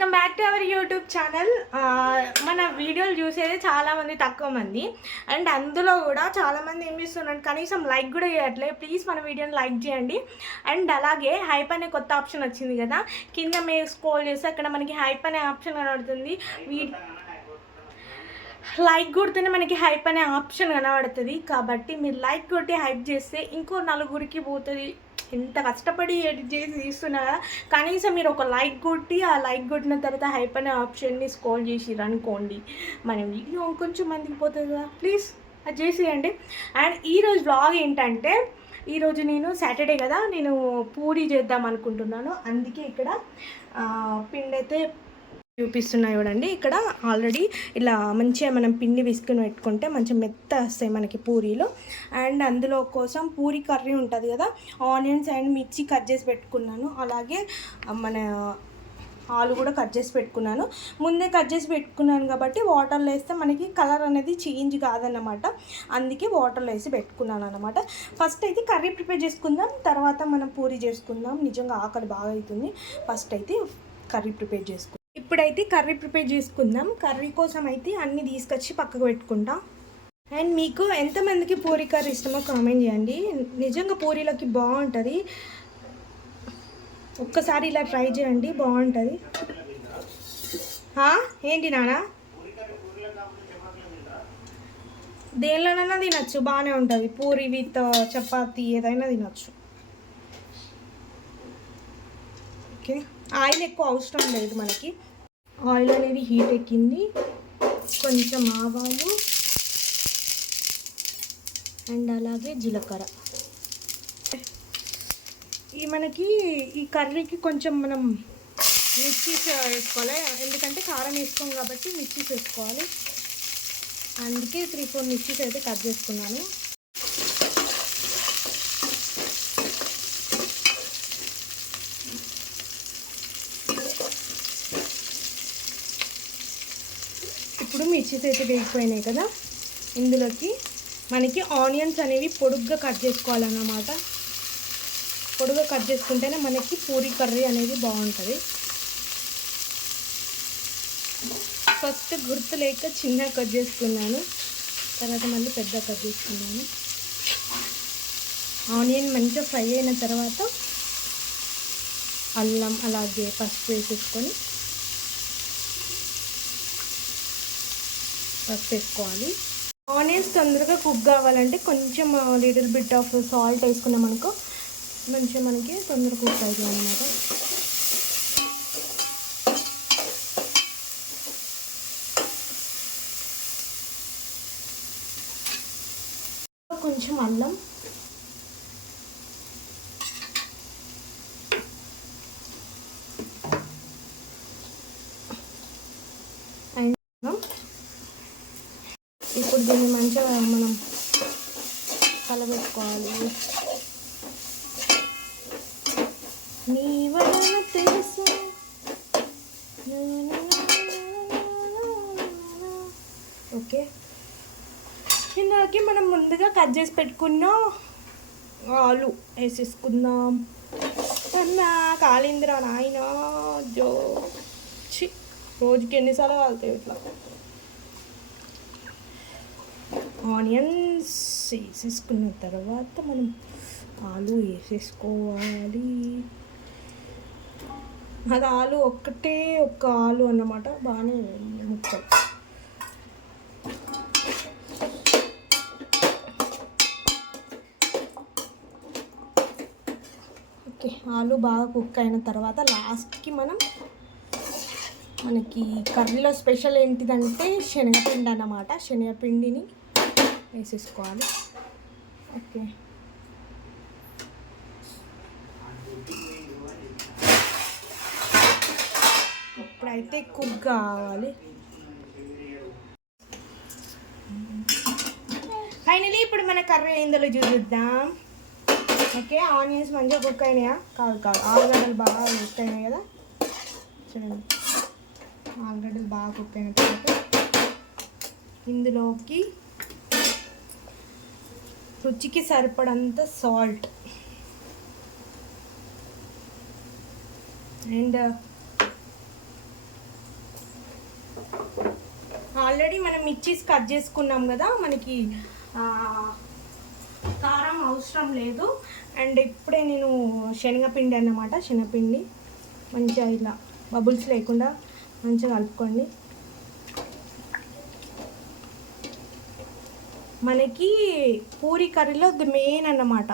Welcome back to our YouTube channel. మన వీడియోలు చూసేది చాలామంది తక్కువ మంది, అండ్ అందులో కూడా చాలామంది ఏం చేస్తున్నారు, కనీసం లైక్ కూడా చేయట్లేదు. ప్లీజ్ మన వీడియోని లైక్ చేయండి. అండ్ అలాగే హైప్ అనే కొత్త ఆప్షన్ వచ్చింది కదా, కింద మీరు స్క్రోల్ చేస్తే అక్కడ మనకి హైప్ అనే ఆప్షన్ కనబడుతుంది. లైక్ కొడితేనే మనకి హైప్ అనే ఆప్షన్ కనబడుతుంది. కాబట్టి మీరు లైక్ కొట్టి హైప్ చేస్తే ఇంకో నలుగురికి పోతుంది. ఎంత కష్టపడి ఎడిట్ చేసి తీస్తున్నా కనీసం మీరు ఒక లైక్ కొట్టి ఆ లైక్ కొట్టిన తర్వాత హైప్ అనే ఆప్షన్ని స్క్రోల్ చేసిర్రు అనుకోండి, మన వీడియో ఇంకొంచెం మందికి పోతుంది కదా. ప్లీజ్ అది చేసేయండి. అండ్ ఈరోజు బ్లాగ్ ఏంటంటే, ఈరోజు నేను సాటర్డే కదా, నేను పూరి చేద్దాం అనుకుంటున్నాను. అందుకే ఇక్కడ పిండి అయితే చూపిస్తున్నాయి చూడండి. ఇక్కడ ఆల్రెడీ ఇలా మంచిగా మనం పిండి విసుకుని పెట్టుకుంటే మంచిగా మెత్త వస్తాయి మనకి పూరీలు. అండ్ అందులో కోసం పూరి కర్రీ ఉంటుంది కదా, ఆనియన్స్ అండ్ మిర్చి కట్ చేసి పెట్టుకున్నాను. అలాగే మన ఆలు కూడా కట్ చేసి పెట్టుకున్నాను. ముందే కట్ చేసి పెట్టుకున్నాను కాబట్టి వాటర్లో వేస్తే మనకి కలర్ అనేది చేంజ్ కాదన్నమాట. అందుకే వాటర్లో వేసి పెట్టుకున్నాను అనమాట. ఫస్ట్ అయితే కర్రీ ప్రిపేర్ చేసుకుందాం, తర్వాత మనం పూరి చేసుకుందాం. నిజంగా ఆకలి బాగా అవుతుంది. ఫస్ట్ అయితే కర్రీ ప్రిపేర్ చేసుకుందాం. ఇప్పుడైతే కర్రీ ప్రిపేర్ చేసుకుందాం. కర్రీ కోసం అయితే అన్నీ తీసుకొచ్చి పక్కకు పెట్టుకుంటాం. అండ్ మీకు ఎంతమందికి పూరి కర్రీ ఇష్టమో కామెంట్ చేయండి. నిజంగా పూరీలోకి బాగుంటుంది. ఒక్కసారి ఇలా ట్రై చేయండి, బాగుంటుంది. ఏంటి నాన్న, దేనిలోనైనా తినచ్చు, బాగానే ఉంటుంది. పూరి విత్ చపాతీ ఏదైనా తినచ్చు. ఓకే, ఆయిల్ ఎక్కువ అవసరం లేదు మనకి. ఆయిల్ అనేది హీట్ ఎక్కింది. కొంచెం ఆవాలు అండ్ అలాగే జీలకర్ర. మనకి ఈ కర్రీకి కొంచెం మనం మిర్చీస్ వేసుకోవాలి, ఎందుకంటే కారం వేసుకోం కాబట్టి మిర్చీస్ వేసుకోవాలి. అందుకే 3-4 మిర్చీస్ అయితే కట్ చేసుకున్నాను. ఇప్పుడు మిర్చీస్ అయితే వేగిపోయినాయి కదా, ఇందులోకి మనకి ఆనియన్స్ అనేవి పొడుగ్గా కట్ చేసుకోవాలన్నమాట. పొడుగ్గా కట్ చేసుకుంటేనే మనకి పూరి కర్రీ అనేది బాగుంటుంది. ఫస్ట్ గుర్తు లేక చిన్నగా కట్ చేసుకున్నాను, తర్వాత మళ్ళీ పెద్దగా కట్ చేసుకున్నాను. ఆనియన్ మంచిగా ఫ్రై అయిన తర్వాత అల్లం అలాగే పసుపు వేసేసుకొని వేసుకోవాలి. ఆనియన్స్ తొందరగా కుక్ కావాలంటే కొంచెం లిటిల్ బిట్ ఆఫ్ సాల్ట్ వేసుకున్నాం అనుకో, మంచిగా మనకి తొందరగా కుక్ అవుతుంది అన్నమాట. కొంచెం అల్లం, ఇప్పుడు దీన్ని మంచిగా మనం కలబెట్టుకోవాలి. నీ వలన తెలుసు. ఓకే, ఇందాక మనం ముందుగా కట్ చేసి పెట్టుకున్న ఆలు వేసేసుకుందాం. అన్నా కాలిందిరా నాయన, రోజుకి ఎన్నిసార్లు కాలుతాయి ఇట్లా. ఆనియన్స్ వేసేసుకున్న తర్వాత మనం ఆలు వేసేసుకోవాలి. అది ఆలు ఒక్క ఆలు అన్నమాట, బాగానే ముక్కలు. ఓకే, ఆలు బాగా కుక్ అయిన తర్వాత లాస్ట్కి మనకి కర్రీలో స్పెషల్ ఏంటిదంటే శనగపిండి అన్నమాట. శనగపిండిని వేసేసుకోవాలి. ఓకే, ఇప్పుడైతే కుక్ కావాలి. ఫైనలీ ఇప్పుడు మన కర్రీ అయిందో చూద్దాం. ఓకే, ఆనియన్స్ మంచిగా కుక్ అయినాయా? కాదు, ఆలుగడ్డలు బాగా కుక్ అయినాయి కదా. చూడండి, ఆలుగడ్డలు బాగా కుక్ అయిన తర్వాత ఇందులోకి రుచికి సరిపడంత సాల్ట్ అండ్ ఆల్రెడీ మనం మిర్చీస్ కట్ చేసుకున్నాం కదా, మనకి కారం అవసరం లేదు. అండ్ ఇప్పుడే నేను శనగపిండి అన్నమాట, శనగపిండి మంచిగా ఇలా బబుల్స్ లేకుండా మంచిగా కలుపుకోండి. మనకి పూరి కర్రీలో ది మెయిన్ అన్నమాట.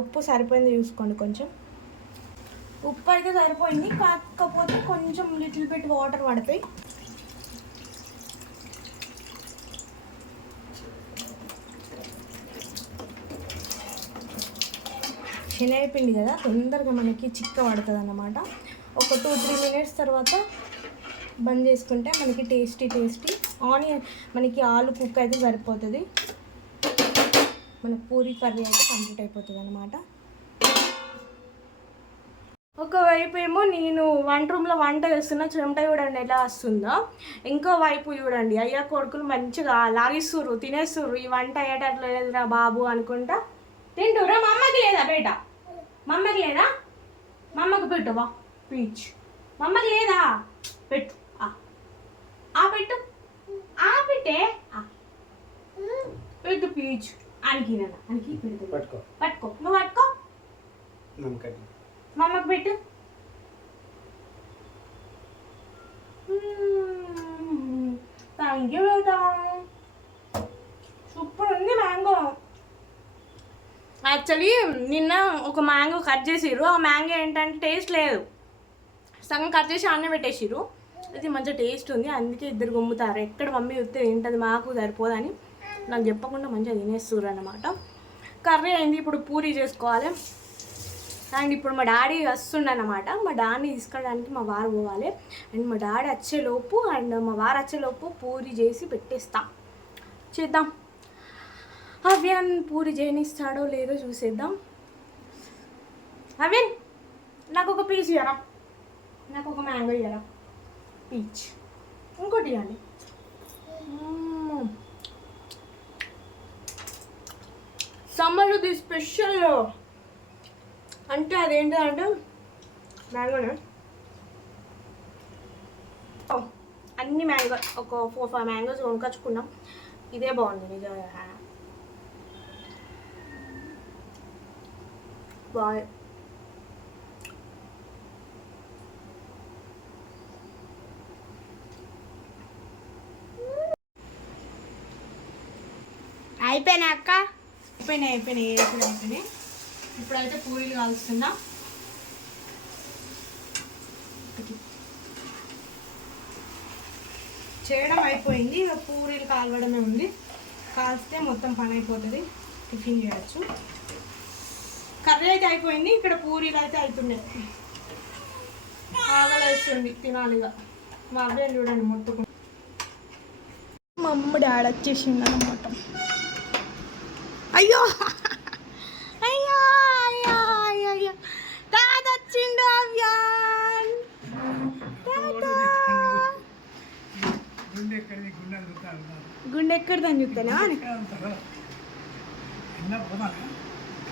ఉప్పు సరిపోయింది చూసుకోండి, కొంచెం ఉప్పు అయితే సరిపోయింది, కాకపోతే కొంచెం లిటిల్ బిట్ వాటర్ పడతాయి. శనగపిండి కదా తొందరగా మనకి చిక్క పడుతుంది అన్నమాట. ఒక 2-3 మినిట్స్ తర్వాత బంద్ చేసుకుంటే మనకి టేస్టీ ఆనియన్ మనకి ఆలు కుక్ అయితే సరిపోతుంది. మన పూరి కర్రీ అయితే కంప్లీట్ అయిపోతుంది అన్నమాట. ఒకవైపు ఏమో నేను వంట రూమ్లో వంట చేస్తున్నా, చెమట చూడండి ఎలా వస్తుందో. ఇంకో వైపు చూడండి అయ్యా కొడుకులు మంచిగా లాగిస్తుర్రు, తినేస్తుర్రు. ఈ వంట అయ్యేటట్లు లేదురా బాబు అనుకుంటా తింటురా. మా అమ్మకి లేదా బేట, మమ్మకి లేదా, మమ్మకి పెట్టు బా పీచ్, మమ్మకి లేదా పెట్టు, పెట్టు పెట్టే పెట్టు పీచ్ అనికి పెడుతుంది. పట్టుకో నువ్వు పట్టుకో, మమ్మకి పెట్టు. థ్యాంక్ యూ బేటా, సూపర్ ఉంది మ్యాంగో. యాక్చువల్లీ నిన్న ఒక మ్యాంగో కట్ చేసిర్రు, ఆ మ్యాంగో ఏంటంటే టేస్ట్ లేదు, సగం కట్ చేసి అన్నే పెట్టేసిర్రు. అది మంచిగా టేస్ట్ ఉంది, అందుకే ఇద్దరు గుమ్ముతారు. ఎక్కడ మమ్మీ వస్తే ఏంటది మాకు సరిపోదని నాకు చెప్పకుండా మంచిగా తినేస్తారు అన్నమాట. కర్రీ అయింది, ఇప్పుడు పూరి చేసుకోవాలి. అండ్ ఇప్పుడు మా డాడీ వస్తుండనమాట, మా డాడీని తీసుకెళ్ళడానికి మా వారు పోవాలి. అండ్ మా డాడీ వచ్చేలోపు అండ్ మా వారు వచ్చేలోపు పూరి చేసి చేద్దాం. అవ్యన్ పూరి చేయనిస్తాడో లేదో చూసేద్దాం. అవ్యన్ నాకు ఒక పీస్ ఇవ్వరా, నాకు ఒక మ్యాంగో ఇవ్వరా, పీచ్ ఇంకోటి ఇవ్వండి. సమ్మర్లో ది స్పెషల్ అంటే అదేంటంటే మ్యాంగోనే. అన్ని మ్యాంగో ఒక 4-5 మ్యాంగోస్ కొనుకొచ్చుకున్నాం. ఇదే బాగుంది నిజంగా, బాయ్. అయిపోయినాయి. ఇప్పుడైతే పూరీలు కాలుస్తున్నా. చేయడం అయిపోయింది, పూరీలు కాలవడమే ఉంది. కాల్స్తే మొత్తం పని అయిపోతుంది, టిఫిన్ చేయవచ్చు. కర్రీ అయితే అయిపోయింది, ఇక్కడ పూరీలు అయితే అవుతున్నాయి. ఆగలు వేస్తుంది, తినాలిగా. మా అబ్బాయి చూడండి మొత్తుకు. మా అమ్మ డాడీ వచ్చేసింది అనమాట. అయ్యో అయ్యో అయ్యో అయ్యో తాత వచ్చిండు. అవ్యాన్ గుండె ఎక్కడిదని చూస్తానా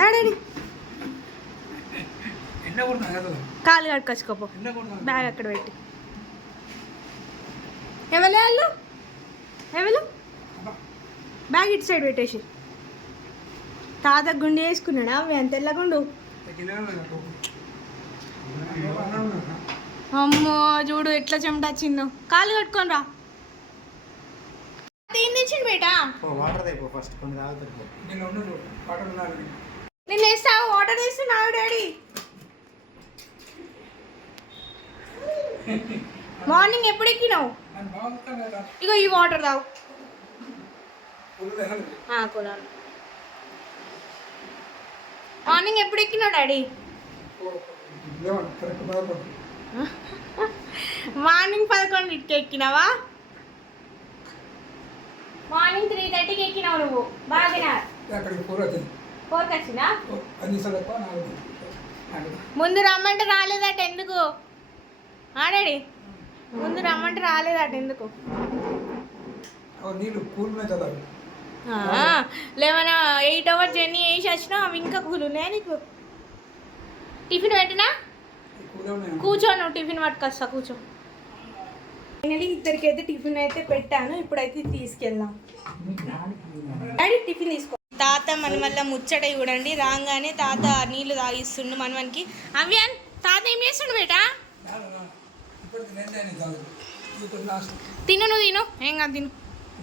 డాడీ. కాలు కడుకొచ్చుకోపో, బ్యాగ్ అక్కడ పెట్టి. ఎవరు బ్యాగ్ ఇటు సైడ్ పెట్టేసి. తాత గుండె వేసుకున్నాడా ఎంత తెల్లగుండు. అమ్మో చూడు ఎట్లా చెమట వచ్చిందో. కాలు కట్టుకొని రా. ఏం తెచ్చిండు బేటా? నేను వేస్తావు, వాటర్ వేస్తున్నావు డాడీ. మార్నింగ్ ఎప్పుడు ఎక్కినావు? ఇగో ఈ వాటర్ తావు. కులాలు మార్నింగ్ ఎప్పుడు ఎక్కినావు డాడీ? మార్నింగ్ 11కి ఎక్కినావా? మార్నింగ్ 3:30కి ఎక్కినావు నువ్వు. బాగా 4కి వచ్చినా? ముందు రమ్మంటే రాలేదట ఎందుకు? డాడీ ముందు రమ్మంటే రాలేదట ఎందుకు? లేవనా 8 hours జర్నీ వేసి వచ్చినా అవి ఇంకా కూల్ ఉన్నాయా నీకు? టిఫిన్ పెట్టినా కూర్చో, నువ్వు టిఫిన్ పట్టుకొస్తా కూర్చో. ఫైనలీ ఇద్దరికైతే టిఫిన్ అయితే పెట్టాను, ఇప్పుడైతే తీసుకెళ్దాం. డాడీ టిఫిన్ తీసుకో. తాత మన వల్ల ముచ్చట చూడండి, రాగానే తాత నీళ్ళు తాగిస్తుండు మనవనికి. అవ్యాన్ తాత ఏం చేస్తుండు బేటా? తిను, నువ్వు తిను, ఏం కాదు తిను.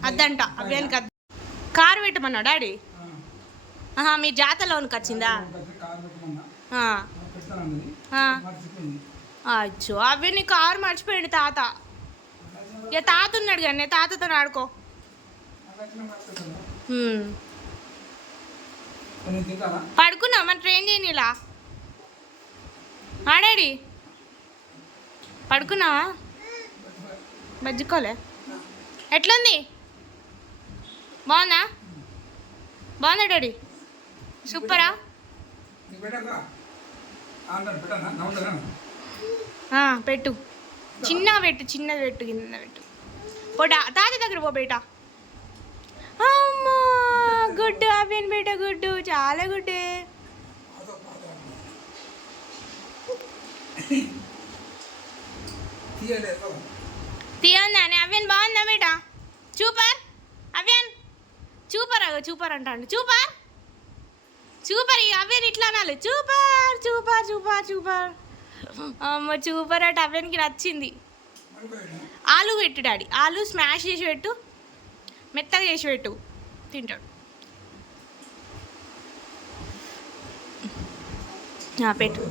అద్దంట అవ్యానికి అద్ద. Car పెట్టమన్నా daddy? మీ జాతరలోనికి వచ్చిందా? అచ్చో అవి నీ కారు మర్చిపోయాడు తాత. ఇక తాత ఉన్నాడు కానీ తాతతో ఆడుకో. పడుకున్నా మన ట్రైన్ చేయనిలా ఆడాడి. పడుకున్నావా? బజ్జుకోలే. ఎట్లుంది? బాగుందా? బాగుందా డాడీ? సూపరా? పెట్టు, చిన్నగా పెట్టు, చిన్నది పెట్టు, కింద పెట్టు. పోటా తాత దగ్గర పో బేటా. అమ్మా గుడ్డు అవ్వను బేట, గుడ్డు చాలా గుడ్డే. తీయందానే అవ్వన్ బాగుందా బేటా? చూపర్ అవ్వన్, చూపర్ అగో చూపర్ అంటాడు. చూపర్ చూపర్, ఇక అవ్వన్ ఇట్లా అనాలి. Super super super super. అమ్మ చూపర్ అటు అవ్వనికి నచ్చింది. ఆలు పెట్టు డాడీ, ఆలు స్మాష్ చేసి పెట్టు, మెత్తగా చేసి పెట్టు, తింటాడు. పెట్టు.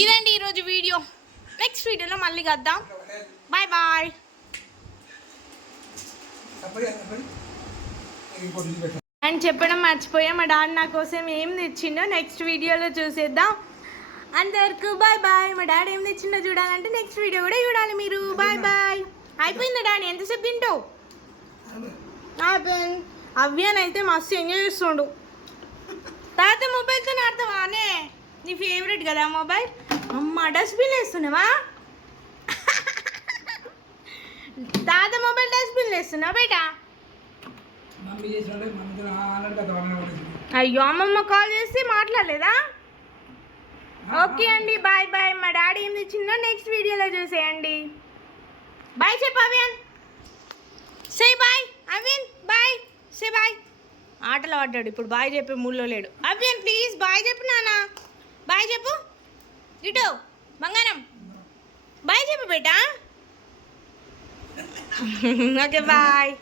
ఇదండి ఈరోజు వీడియో. నెక్స్ట్ వీడియోలో మళ్ళీ కద్దాం. Bye bye. అండ్ చెప్పడం మర్చిపోయా, మా డాడీ నా కోసం ఏం తెచ్చిండో నెక్స్ట్ వీడియోలో చూసేద్దాం. అంతవరకు బాయ్ బాయ్. మా డాడీ ఏం తెచ్చిండో చూడాలంటే నెక్స్ట్ వీడియో కూడా చూడాలి మీరు. Bye bye. అయిపోయిందా డాడీ? ఎంతసేపు తింటావు? అవ్యాన్ అయితే మస్తు ఎంజాయ్ చేస్తుండు. తాత మొబైల్తో ఆడతావా అనే? నీ ఫేవరెట్ కదా మొబైల్. అమ్మ డస్ట్బిన్ వేస్తున్నావా? తాత మొబైల్ డస్ట్బిన్ వేస్తున్నావా బేటా? అయ్యో అమ్మమ్మ కాల్ చేస్తే మాట్లాడలేదా? ఓకే అండి, బాయ్ బాయ్. మా డాడీ ఏం తెచ్చిందో నెక్స్ట్ వీడియోలో చూసేయండి. బాయ్ చెప్పు Avyan. Say bye Avyan, bye say bye. ఆటలు పడ్డాడు ఇప్పుడు, బాయ్ చెప్పే మూల్లో లేడు. అవ్యాన్ ప్లీజ్ బాయ్ చెప్పు నాన్న, బాయ్ చెప్పు. ఇటు బంగారం బాయ్ చెప్పు బేటా. Okay bye.